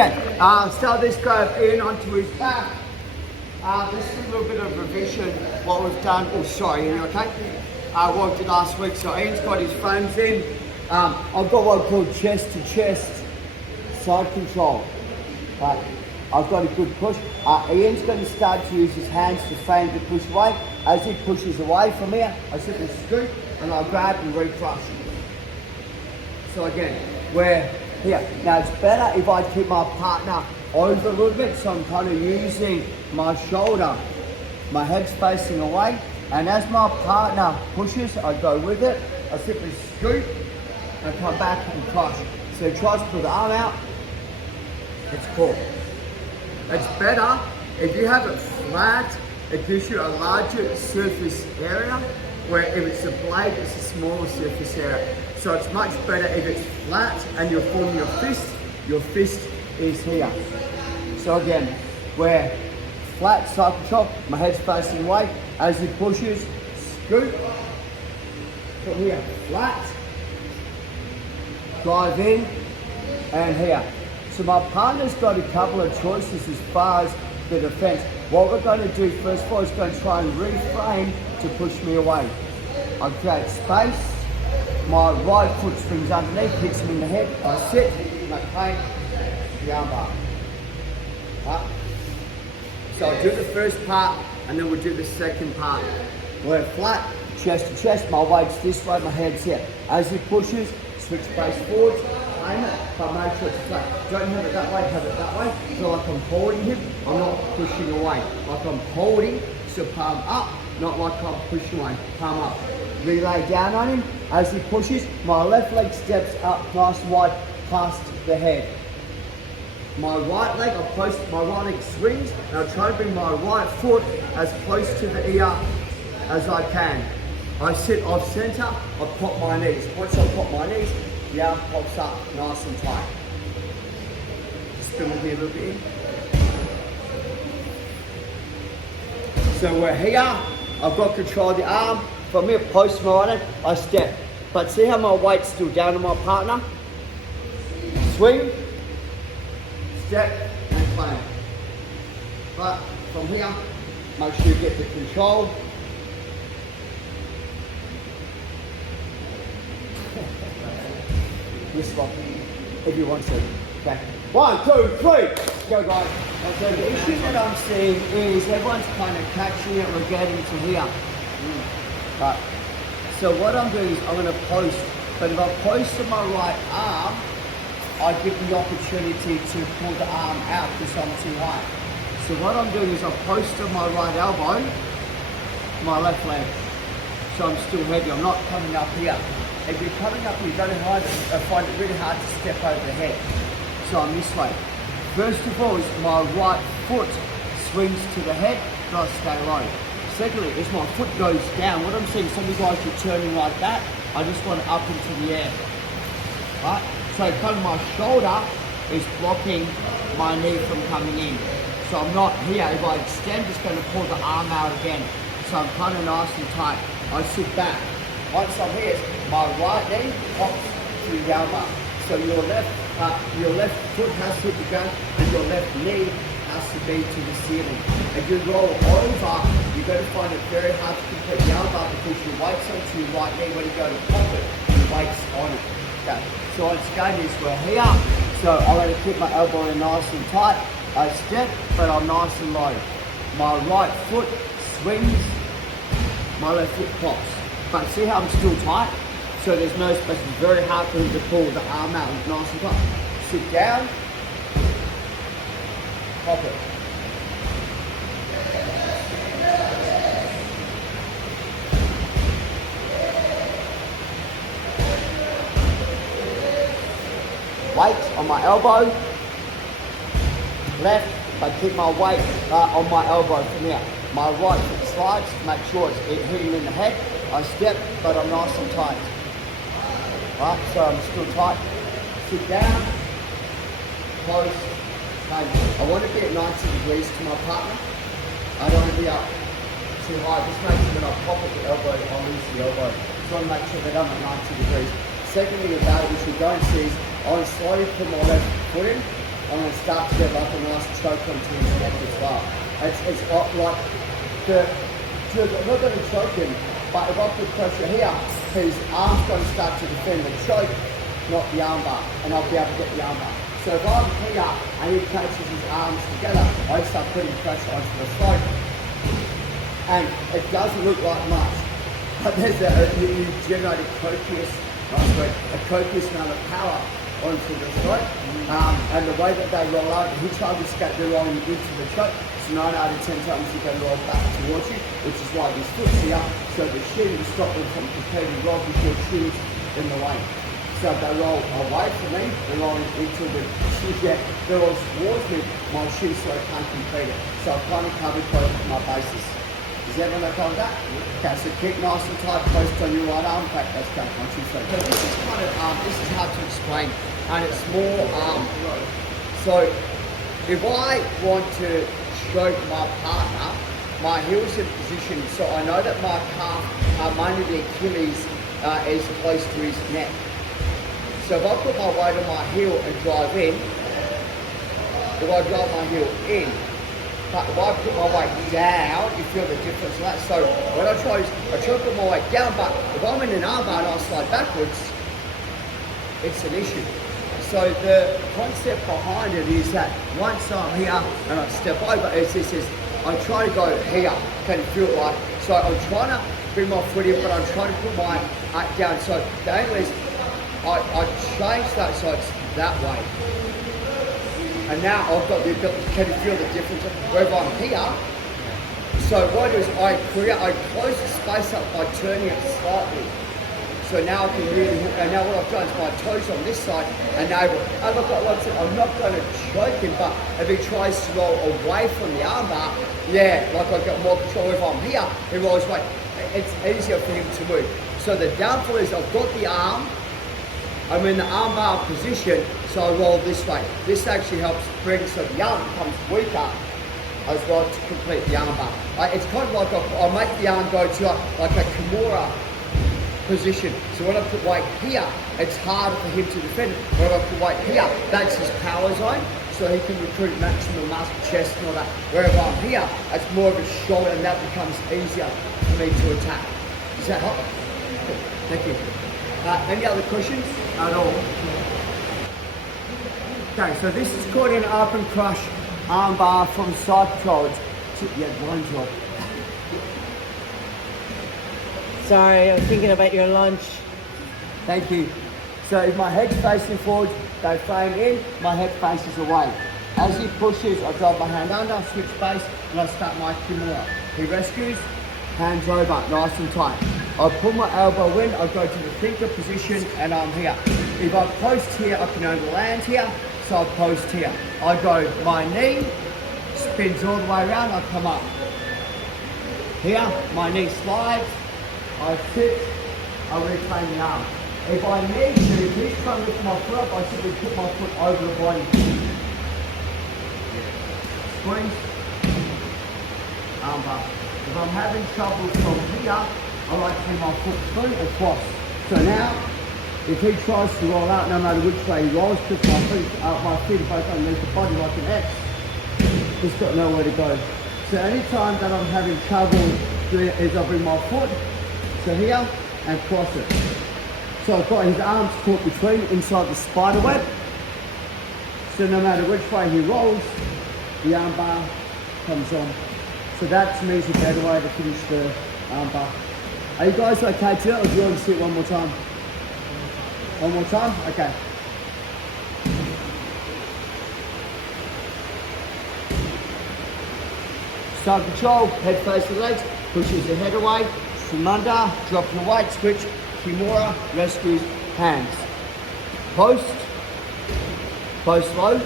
Okay, so this guy in onto his back. This is a little bit of revision what we've done. Oh, sorry, Ian, okay? What we did last week. So Ian's got his phones in. I've got what I call chest to chest side control. Right. I've got a good push. Ian's going to start to use his hands to frame to push away. As he pushes away from here, I simply scoop and I grab and recrush. So again, we're here. Now it's better if I keep my partner over a little bit, so I'm kind of using my shoulder, my head's facing away, and as my partner pushes, I go with it. I simply scoop and come back and crush. So he tries to pull the arm out, it's caught. It's better if you have it flat, it gives you a larger surface area, where if it's a blade, it's a smaller surface area. So it's much better if it's flat and you're forming your fist is here. So again, we're flat side control, my head's facing away. As he pushes, scoop, from here, flat, drive in, and here. So my partner's got a couple of choices as far as the defense. What we're going to do first of all is going to try and reframe to push me away. I create space, my right foot swings underneath, hits me in the head, I sit, and I claim the armbar. Right. So I'll do the first part and then we'll do the second part. We're flat, chest to chest, my weight's this way, my head's here. As he pushes, switch face forward, aim it, but make sure it's flat. Don't have it that way, have it that way. So like I'm holding him, I'm not pushing away. Like I'm holding, so palm up, not like I'm pushing away, palm up. Relay down on him. As he pushes, my left leg steps up nice and wide past the head. My right leg, my right leg swings, and I try to bring my right foot as close to the ear as I can. I sit off center, I pop my knees. Once I pop my knees, the arm pops up nice and tight. Spin with me a little bit. So we're here, I've got control of the arm. From here, post my right hand, I step. But see how my weight's still down on my partner? Swing, step, and claim. But from here, make sure you get the control. This one, if you want to. Okay. 1, 2, 3. Go, guys. So the issue that I'm seeing is everyone's kind of catching it. We're getting to here. Right. So what I'm doing is I'm going to post. But if I post to my right arm, I give the opportunity to pull the arm out because I'm too high. So what I'm doing is I post to my right elbow, my left leg. So I'm still heavy. I'm not coming up here. If you're coming up here, you're going to find it really hard to step over the head. So I'm this way. First of all, is my right foot swings to the head, and I stay low. Secondly, as my foot goes down, what I'm seeing, some of you guys are turning like that, I just want up into the air. Right? So kind of my shoulder is blocking my knee from coming in. So I'm not here. If I extend, it's going to pull the arm out again. So I'm kind of nice and tight. I sit back. Once I'm here, my right knee pops to the elbow. So your left foot has to hit the ground and your left knee has to be to the ceiling. If you roll over, you're going to find it very hard to complete the elbow because your weight's onto your right knee. When you go to pop it, your weight's on it. Okay. So what's going is we're here. So I'm going to keep my elbow in nice and tight. I step, but I'm nice and low. My right foot swings, my left foot pops. But see how I'm still tight? So there's no space. It's very hard for him to pull the arm out nice and tight. Sit down, pop it. Weight on my elbow, left, but keep my weight on my elbow from here. My right foot slides, make sure it's hitting in the head. I step, but I'm nice and tight. Right, so I'm still tight. Sit down, close, I want to be at 90 degrees to my partner. I don't want to be up too high. Just make sure that I pop at the elbow, I lose the elbow. Just want to make sure that I'm at 90 degrees. Second thing about it, which we don't see, is I want to slowly put my left foot in, I'm going to start to get like a nice choke onto his neck as well. It's like I'm not going to choke him, but if I put pressure here, his arm's going to start to defend the choke, not the armbar, and I'll be able to get the armbar. So if I'm here and he catches his arms together, I start putting pressure onto the throat. And it doesn't look like much, but you generate a copious amount of power onto the throat. And the way that they roll out, he tries to escape, they're rolling into the throat. So 9 out of 10 times you can roll back towards you, which is why this foot's here, so the shin will stop them from completing roll with your shoes in the way. So if they roll away from me, they're rolling into the shoes yet, they roll towards me, my shoes so I can't complete it. So I've kind of covered both of my bases. Is everyone okay with that? Okay, so keep nice and tight, post on your right arm, back, let's go, 1, 2, 3. So this is kind of, this is hard to explain, and it's more, so if I want to choke my partner, my heel's in position, so I know that my calf, mainly the Achilles, is close to his neck. So if I put my weight on my heel and drive in, if I drive my heel in, but if I put my weight down, you feel the difference in that. So when I try to put my weight down, but if I'm in an armbar and I slide backwards, it's an issue. So the concept behind it is that once I'm here and I step over, it's I try to go here, can feel like, so I'm trying to bring my foot in, but I'm trying to put my down. So the aim is, I change that so it's that way. And now I've got the ability, can you feel the difference? Wherever I'm here, so what I do is I close the space up by turning it slightly. So now I can really, and now what I've done is my toes on this side, and now, and look, like I said, I'm not going to choke him, but if he tries to roll away from the armbar, yeah, like I've got more control. If I'm here, he rolls away. It's easier for him to move. So the downfall is I've got the arm, I'm in the armbar position, so I roll this way. This actually helps bring, so the arm becomes weaker as well to complete the armbar. It's kind of like I make the arm go to like a Kimura position. So when I put weight here, it's harder for him to defend it. When I put weight here, that's his power zone, so he can recruit maximum muscle, chest and all that. Wherever I'm here, it's more of a shoulder, and that becomes easier for me to attack. Does that help? Good. Thank you. Any other questions at all? Okay, so this is called an up and crush armbar from side controls to one job. Sorry, I was thinking about your lunch. Thank you. So if my head's facing forward, they frame in, my head faces away. As he pushes, I drive my hand under, switch base, and I start my Kimura. He rescues, hands over, nice and tight. I pull my elbow in, I go to the thinker position, and I'm here. If I post here, I can only land here, so I post here. I go, my knee spins all the way around, I come up. Here, my knee slides, I sit, I reclaim the arm. If I need to, if he's trying to lift my foot up, I simply put my foot over the body. Squeeze, armbar. If I'm having trouble from here, I like to bring my foot through and cross. So now, if he tries to roll out, no matter which way he rolls, put my feet both underneath the body like an X, he's got nowhere to go. So anytime that I'm having trouble doing it is I bring my foot to here and cross it. So I've got his arms caught between inside the spider web. So no matter which way he rolls, the armbar comes on. So that to me is a better way to finish the armbar. Are you guys okay to it, or do you want to see it one more time? One more time? Okay. Start control, head facing legs, pushes your head away, from under, drop your weight, switch, Kimura, rescues, hands. Post, post low,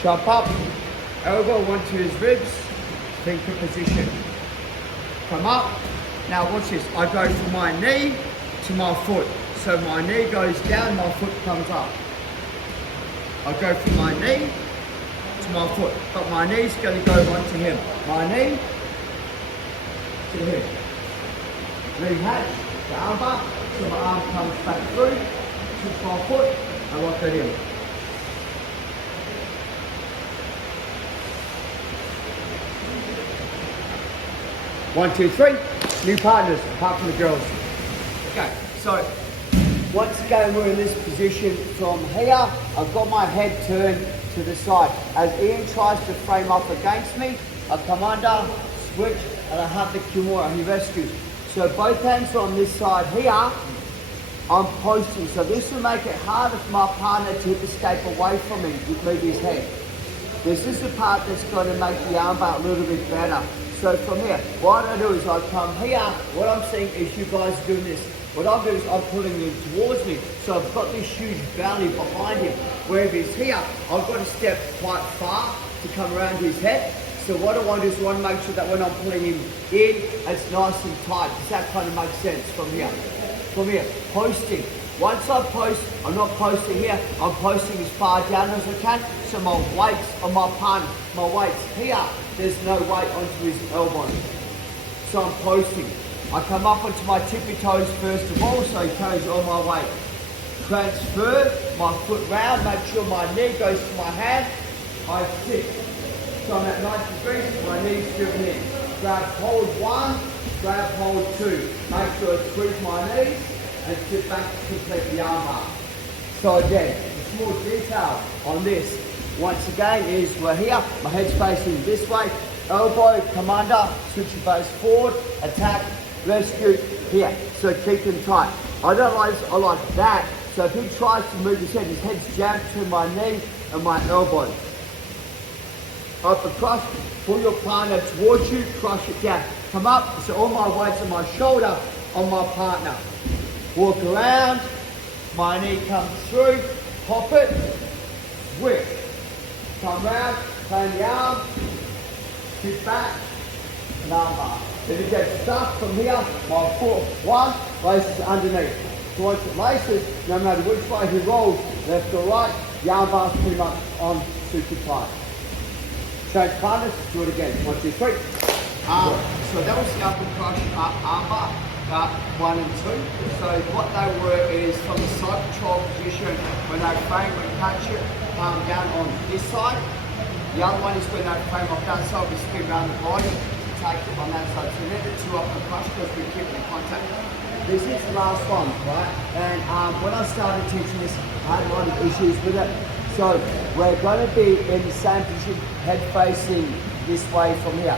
jump up, elbow onto his ribs, thinker position. Come up. Now watch this, I go from my knee to my foot. So my knee goes down, my foot comes up. I go from my knee to my foot, but my knee's going to go onto him. My knee to him. Rehatch, the armbar, so my arm comes back through, push my foot, and lock it in. 1, 2, 3. New partners, apart from the girls. Okay, so once again we're in this position from here. I've got my head turned to the side. As Ian tries to frame up against me, I come under, switch, and I have the Kimura, he rescues. So both hands are on this side here, I'm posting. So this will make it harder for my partner to escape away from me with move his head. This is the part that's going to make the armbar a little bit better. So from here, what I do is I come here, what I'm seeing is you guys doing this. What I'm doing is I'm pulling him towards me. So I've got this huge valley behind him. Wherever he's here, I've got to step quite far to come around his head. So what I want to do is I want to make sure that when I'm pulling him in, it's nice and tight. Does that kind of make sense from here? From here, posting. Once I post, I'm not posting here, I'm posting as far down as I can. So my weight's on my partner, my weight's here. There's no weight onto his elbow. So I'm posting. I come up onto my tippy toes first of all, so he carries all my weight. Transfer my foot round, make sure my knee goes to my hand. I sit. So I'm at 90 degrees, my knee's driven in. Grab hold 1, grab hold 2. Make sure I squeeze my knees and sit back to complete the armbar. So again, a small detail on this. Once again is we're here, my head's facing this way, elbow, come under, switch your base forward, attack, rescue, here. So keep him tight. I don't like this, I like that. So if he tries to move his head's jammed between my knee and my elbow. Upper crush, pull your partner towards you, crush it down. Come up, so all my weight's on my shoulder, on my partner. Walk around, my knee comes through, pop it, whip. Come round, turn the arm, sit back, and armbar. If it gets stuck from here, my foot, 1, laces underneath. So once it laces, no matter which way he rolls, left or right, the armbar's pretty much on super tight. Change partners, do it again. 1, 2, 3. So that was the upper crush armbar, 1 and 2. So what they were is from the side control position, when they frame and catch it, down on this side. The other one is when they frame off that side, we spin around the body, take it on that side. So they're the 2 upper crush because we keep in contact. This is the last one, right? And when I started teaching this, I had a lot of issues with it. So we're going to be in the same position, head facing this way from here.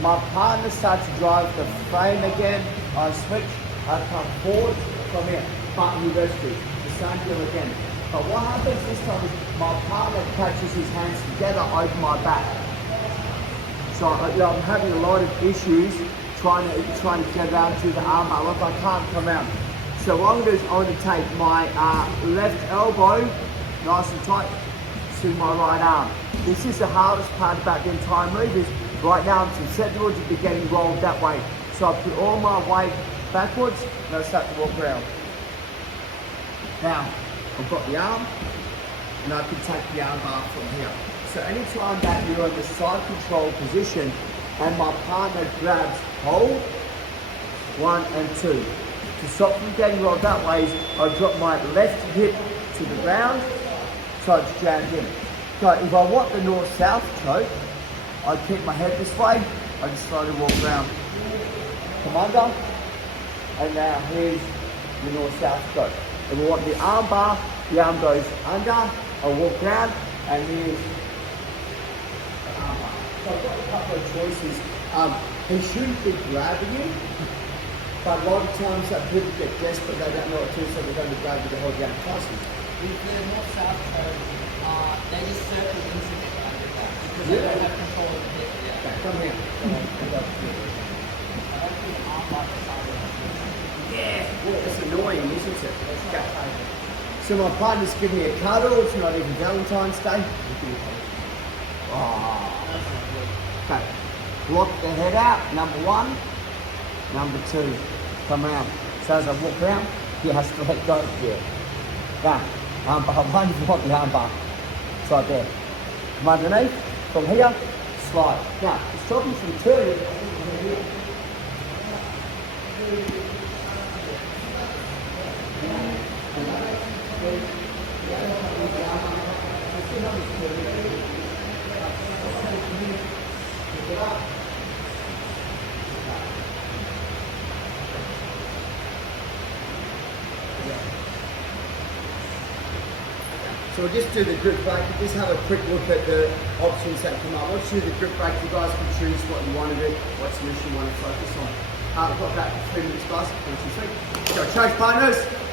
My partner starts to drive the frame again. I switch, I come forward from here. Button rescue, the same deal again. But what happens this time is my partner catches his hands together over my back. So I'm having a lot of issues trying to get around to the armbar. Look, I can't come out. So what I'm going to do is I'm going to take my left elbow nice and tight to my right arm. This is the hardest part about the entire move is right now I'm susceptible to be getting rolled that way. So I put all my weight backwards and I start to walk around. Now, I've got the arm and I can take the arm bar from here. So anytime that you're in the side control position and my partner grabs hold, 1 and 2. To stop from getting rolled that way, I drop my left hip to the ground, so it's jammed in. So if I want the north-south choke, I keep my head this way, I just slowly walk around. Come under, and now here's the north-south choke. If I want the arm bar, the arm goes under, I walk around, and here's the arm bar. So I've got a couple of choices. He shouldn't be grabbing you, but a lot of times that people get desperate, they don't know what to do, so they're going to grab you to hold down closely. With the north-south choke, they just circle into it like that because they don't have control of the hip. Yeah. Okay, come here. Yeah, well, it's annoying, isn't it? Okay. So my partner's giving me a cuddle, it's not even Valentine's Day. Oh. Okay, block the head out, number 1. Number 2, come around. So as I walk around, he has to let go here. Now, armbar 1, you want the armbar. It's right there. Come underneath, from here, slide. Now, to stop you from turning, So we'll just do the grip break. We'll just have a quick look at the options that come up. Once you do the grip break, you guys can choose what you want to do, what solution you want to focus on. We've got that for 3 minutes, guys. 1, 2, 3. Go, change partners.